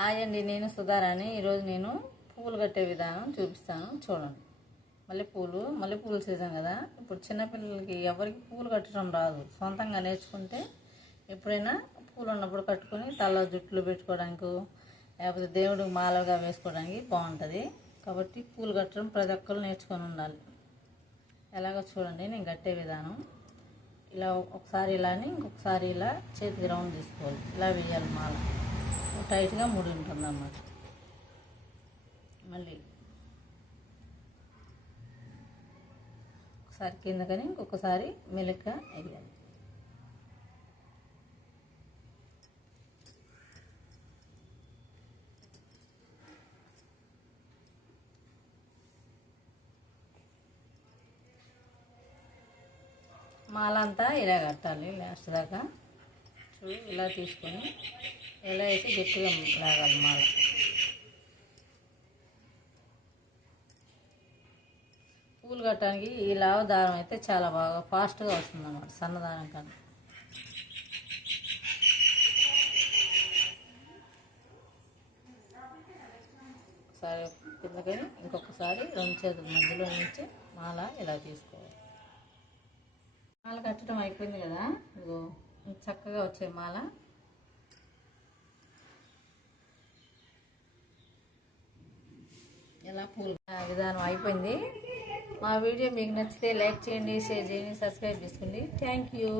Hi అండి నేను సుధారాణి. ఈరోజు నేను పువ్వులు కట్టే విధానం చూపిస్తాను. చూడండి. మల్లెపూలు మల్లెపూల సీజన్ కదా. ఇప్పుడు చిన్నపిల్లలకి ఎవరికి పూలు కట్టడం రాదు. సొంతంగా నేర్చుకుంటే ఎప్పుడైనా పూలు ఉన్నప్పుడు కట్టుకొని తల జుట్లు పెట్టుకోవడానికి లేకపోతే దేవుడికి మాలగా వేసుకోవడానికి బాగుంటుంది. కాబట్టి పూలు కట్టడం ప్రతి ఒక్కరు నేర్చుకొని ఉండాలి. ఎలాగో చూడండి నేను కట్టే విధానం. ఇలా ఒకసారి ఇలాని ఇంకొకసారి ఇలా చేతికి రౌండ్ తీసుకోవాలి. ఇలా వేయాలి మాల. టైట్గా ముడి ఉంటుంది అన్నమాట మళ్ళీ ఒకసారి కిందకని ఇంకొకసారి మెలక వేయాలి మాలంతా ఇలా కట్టాలి లాస్ట్ దాకా. చూడు ఇలా తీసుకొని ఇలా వేసి గట్టిగా లాగాలి మాల. పూలు కట్టడానికి ఈ లావ దారం అయితే చాలా బాగా ఫాస్ట్గా వస్తుంది అన్నమాట సన్నదారం కన్నా. ఒకసారి కిందకని ఇంకొకసారి రెండు చేతుల మధ్యలో నుంచి మాల ఇలా తీసుకోవాలి. మాల కట్టడం అయిపోయింది కదా ఇదిగో. చక్కగా వచ్చే మాల. ఎలా పూలు? విధానం అయిపోయింది. మా వీడియో మీకు నచ్చితే లైక్ చేయండి షేర్ చేయండి సబ్స్క్రైబ్ చేసుకోండి. Thank you.